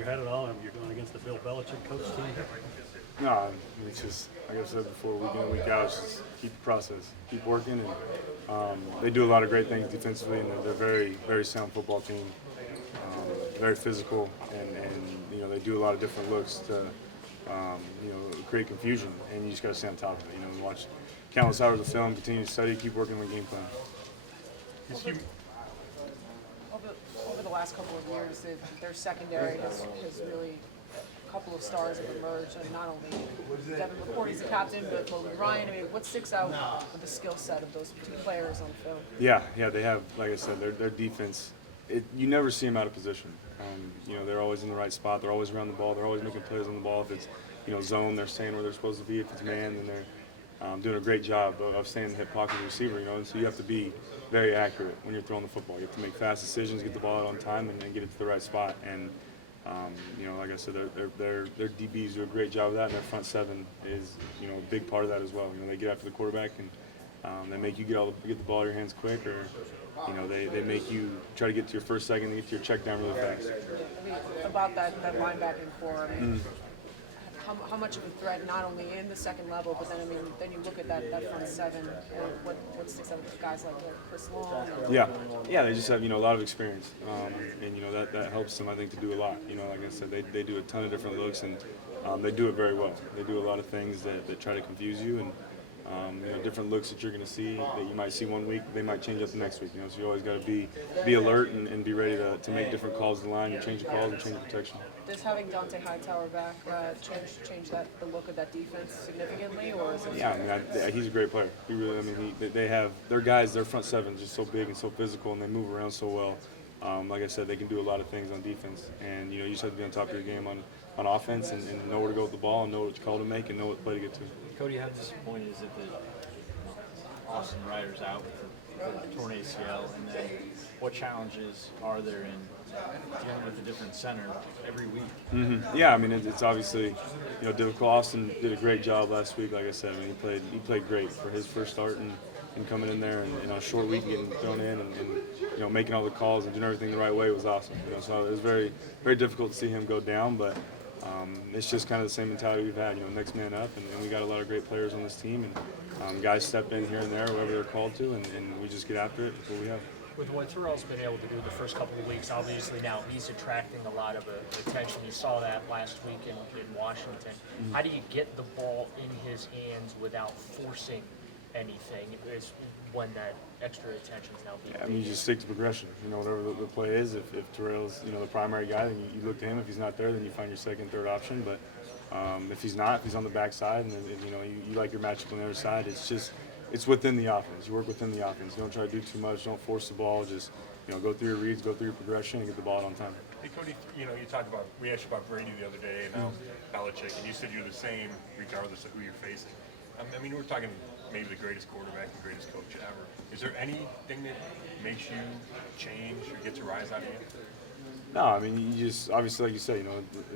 You had it all, and you're going against the Bill Belichick coach team. No, I mean, it's just like I said before, week in, week out, it's just keep the process, keep working, and they do a lot of great things defensively, and they're very, very sound football team, very physical, and they do a lot of different looks to create confusion, and you just got to stay on top of it, and watch countless hours of film, continue to study, keep working on the game plan. Over the last couple of years, their secondary has really a couple of stars have emerged, and not only Devin McCourty's the captain, but Logan Ryan. I mean, what sticks out with the skill set of those two players on film? Yeah, they have, like I said, their defense. You never see them out of position. They're always in the right spot. They're always around the ball. They're always making plays on the ball. If it's zone, they're staying where they're supposed to be. If it's man, then they're doing a great job of staying in the hip pocket of the receiver. And so you have to be very accurate when you're throwing the football. You have to make fast decisions, get the ball out on time, and then get it to the right spot. And like I said, their DBs do a great job of that, and their front seven is a big part of that as well. They get after the quarterback, and they make you get the ball out of your hands quick, or they make you try to get to your first second and get to your check down really fast. I mean, about that linebacking core, I mean, how much of a threat not only in the second level, but then you look at that front seven, and what sticks out with guys like Chris Long. Yeah, they just have a lot of experience, and that helps them, I think, to do a lot. Like I said, they do a ton of different looks, and they do it very well. They do a lot of things that try to confuse you, and different looks that you're going to see that you might see one week, they might change up the next week. So you always got to be alert and be ready to make different calls in the line and change the calls and change the protection. Does having Dante Hightower back change the look of that defense significantly, or is it? Yeah, he's a great player. He really, they have their guys, their front seven is just so big and so physical, and they move around so well. Like I said, they can do a lot of things on defense, and you just have to be on top of your game on offense and know where to go with the ball and know what call to make and know what play to get to. Cody, how disappointed is it that Austin Ryder's out with the torn ACL, and then what challenges are there in dealing with a different center every week? Mm-hmm. Yeah, it's obviously difficult. Austin did a great job last week. Like I said, he played great for his first start and coming in there and a short week getting thrown in and making all the calls and doing everything the right way was awesome. So it was very, very difficult to see him go down, but it's just kind of the same mentality we've had. Next man up, and we got a lot of great players on this team, and guys step in here and there, wherever they're called to, and we just get after it. That's what we have. With what Terrell's been able to do the first couple of weeks, obviously now he's attracting a lot of attention. You saw that last week in Washington. Mm-hmm. How do you get the ball in his hands without forcing anything? Is when that extra attention is now being paid? You just stick to progression. Whatever the play is. If Terrell's the primary guy, then you look to him. If he's not there, then you find your second, third option. But if he's not, if he's on the backside, and you like your matchup on the other side, it's within the offense. You work within the offense. You don't try to do too much. Don't force the ball. Just go through your reads, go through your progression, and get the ball out on time. Hey Cody, you talked about, we asked you about Brady the other day and now Belichick, and you said you're the same regardless of who you're facing. We're talking maybe the greatest quarterback, the greatest coach ever. Is there anything that makes you change or gets a rise out of you? No, you just, obviously, like you said,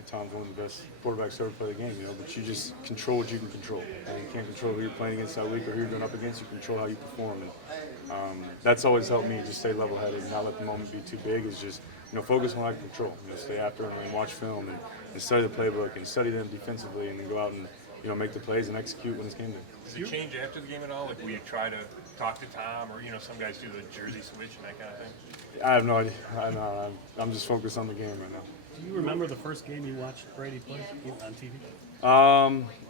Tom's one of the best quarterbacks to ever play the game, but you just control what you can control. And you can't control who you're playing against that week or who you're going up against. You control how you perform. And that's always helped me just stay level-headed and not let the moment be too big. Is just, focus on what I can control. Stay after and watch film and study the playbook and study them defensively and then go out and, make the plays and execute when it's game day. Does it change after the game at all? Like, will you try to talk to Tom, or some guys do the jersey switch and that kind of thing? I have no idea. I'm just focused on the game right now. Do you remember the first game you watched Brady play on TV?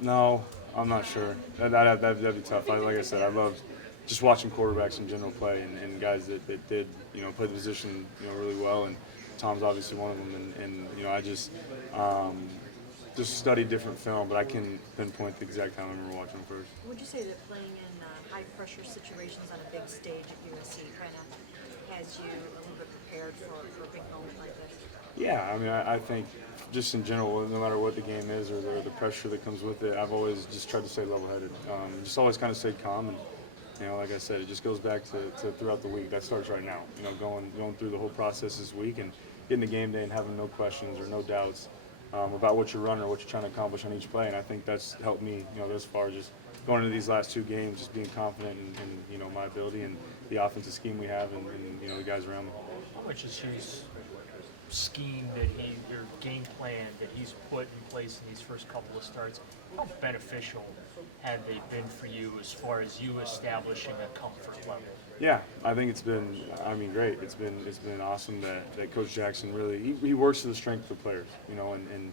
No, I'm not sure. That'd be tough. Like I said, I love just watching quarterbacks in general play and guys that did play the position really well. And Tom's obviously one of them. And I just study different film, but I can pinpoint the exact time I remember watching him first. Would you say that playing in high-pressure situations on a big stage at USC kind of has you a little bit prepared for a big moment like this? Yeah, I think just in general, no matter what the game is or the pressure that comes with it, I've always just tried to stay level-headed. Just always kind of stayed calm, and like I said, it just goes back to throughout the week. That starts right now. Going through the whole process this week and getting to game day and having no questions or no doubts about what you're running or what you're trying to accomplish on each play. And I think that's helped me, thus far, just going into these last two games, just being confident in my ability and the offensive scheme we have and the guys around me. How much is his scheme that your game plan he's put in place in these first couple of starts, how beneficial have they been for you as far as you establishing a comfort level? Yeah, I think it's been, great. It's been awesome that Coach Jackson really he works to the strength of the players, and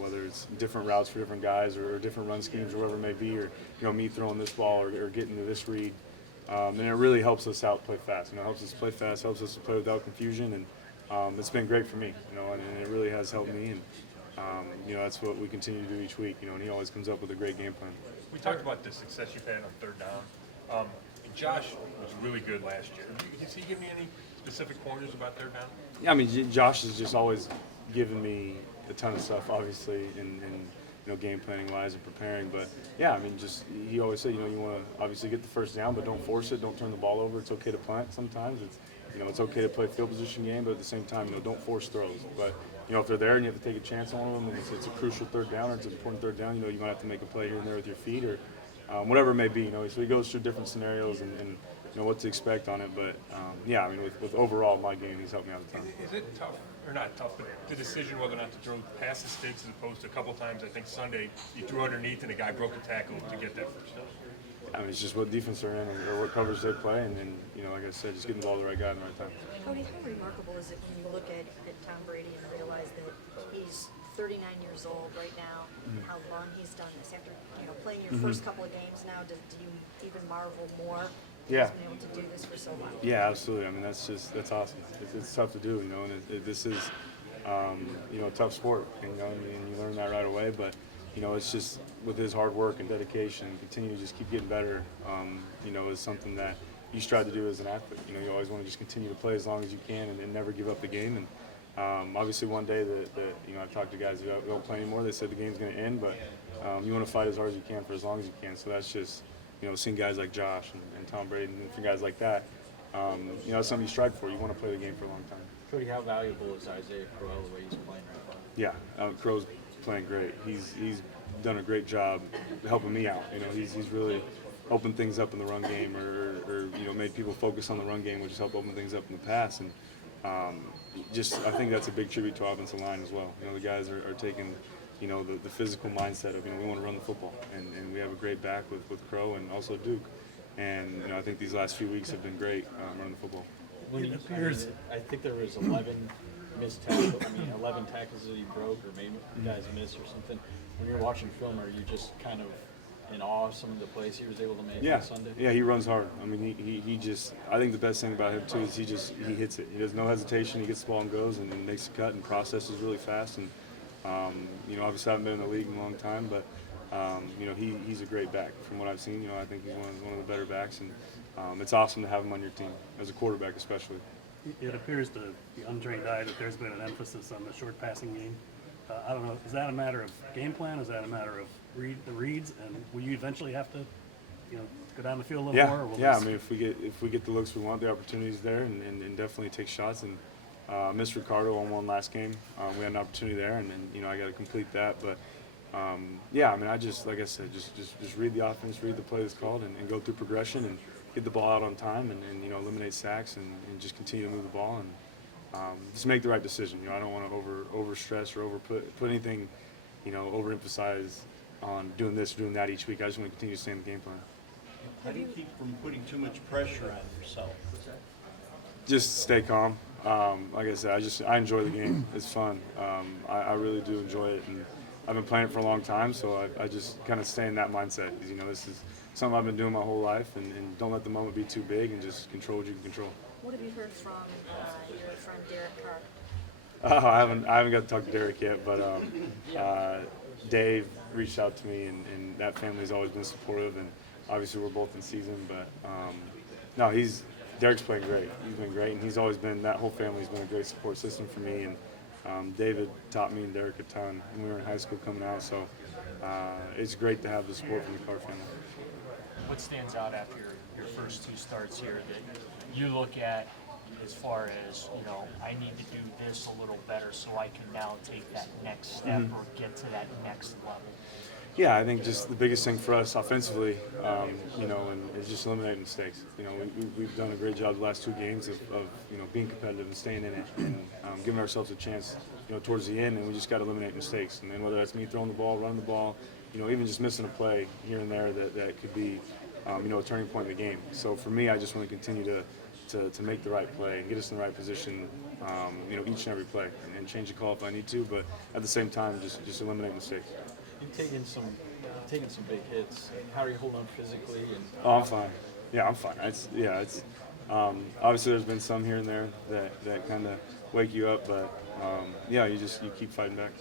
whether it's different routes for different guys or different run schemes or whatever it may be, or me throwing this ball or getting to this read, and it really helps us out play fast. Helps us play fast, helps us to play without confusion, and it's been great for me, and it really has helped me, and that's what we continue to do each week, and he always comes up with a great game plan. We talked about the success you've had on third down. Josh was really good last year. Has he given you any specific pointers about third down? Yeah, Josh has just always given me a ton of stuff, obviously, in game planning wise and preparing. But yeah, he always said, you want to obviously get the first down, but don't force it, don't turn the ball over. It's okay to punt sometimes. It's okay to play field position game, but at the same time, don't force throws. But if they're there and you have to take a chance on them, and it's a crucial third down or it's an important third down, you might have to make a play here and there with your feet or whatever it may be. So he goes through different scenarios and what to expect on it. But with overall my game, he's helped me out a ton. Is it tough, or not tough, but the decision whether or not to throw past the sticks as opposed to a couple times, I think Sunday, you threw underneath and a guy broke a tackle to get that first down? It's just what defense they're in or what coverage they play, and like I said, just getting the ball to the right guy at the right time. Cody, how remarkable is it when you look at Tom Brady and realize that he's 39 years old right now, and how long he's done this? After playing your first couple of games now, do you even marvel more? Yeah. He's been able to do this for so long. Yeah, absolutely. That's awesome. It's tough to do, and this is a tough sport, and you learn that right away. But it's just with his hard work and dedication, and continue to just keep getting better. Is something that you strive to do as an athlete. You always want to just continue to play as long as you can and never give up the game. And obviously, one day that I've talked to guys who don't play anymore. They said the game's going to end, but you want to fight as hard as you can for as long as you can. So that's just seeing guys like Josh and Tom Brady and guys like that. It's something you strive for. You want to play the game for a long time. Cody, how valuable is Isaiah Crowell the way he's playing right now? Yeah, Crow's playing great. He's done a great job helping me out. He's really opened things up in the run game, or made people focus on the run game, which has helped open things up in the pass. And I think that's a big tribute to our offensive line as well. The guys are taking the physical mindset of we want to run the football, and we have a great back with Crow and also Duke. And I think these last few weeks have been great running the football. When it appears, I think there was 11 missed tackles. 11 tackles that he broke, or maybe guys missed or something. When you're watching film, are you just kind of in awe of some of the plays he was able to make on Sunday? Yeah, he runs hard. He just. I think the best thing about him too is he hits it. He has no hesitation. He gets the ball and goes and makes the cut and processes really fast. And obviously I haven't been in the league in a long time, but he's a great back from what I've seen. I think he's one of the better backs, and it's awesome to have him on your team as a quarterback, especially. It appears to the untrained eye that there's been an emphasis on the short passing game. I don't know, is that a matter of game plan? Is that a matter of the reads? And will you eventually have to, go down the field a little more? Or will if we get the looks we want, the opportunities there, and definitely take shots. And missed Ricardo on one last game. We had an opportunity there, and I got to complete that. But I just, like I said, just read the offense, read the play that's called, and go through progression and get the ball out on time, and eliminate sacks, and just continue to move the ball and just make the right decision. I don't want to over stress or put anything, overemphasize on doing this, doing that each week. I just want to continue to stay in the game plan. How do you keep from putting too much pressure on yourself? Just stay calm. Like I said, I enjoy the game. It's fun. I really do enjoy it, and I've been playing it for a long time, so I just kind of stay in that mindset. This is something I've been doing my whole life, and don't let the moment be too big, and just control what you can control. What have you heard from your friend Derek Carr? I haven't got to talk to Derek yet, but Dave reached out to me, and that family's always been supportive, and obviously we're both in season, but no, Derek's playing great. He's been great, and he's always been, that whole family's been a great support system for me, and David taught me and Derek a ton when we were in high school coming out, so it's great to have the support from the Carr family. What stands out after your first two starts here that you look at as far as, I need to do this a little better so I can now take that next step or get to that next level? Yeah, I think just the biggest thing for us offensively, and is just eliminating mistakes. We've done a great job the last two games of being competitive and staying in it, and giving ourselves a chance towards the end, and we just got to eliminate mistakes. And then whether that's me throwing the ball, running the ball, even just missing a play here and there that could be, a turning point in the game. So for me, I just want to continue to make the right play and get us in the right position, each and every play, and change the call if I need to. But at the same time, just eliminate mistakes. You've taken some big hits. How are you holding up physically? And Oh, I'm fine. Yeah, I'm fine. It's obviously there's been some here and there that kind of wake you up, but you keep fighting back.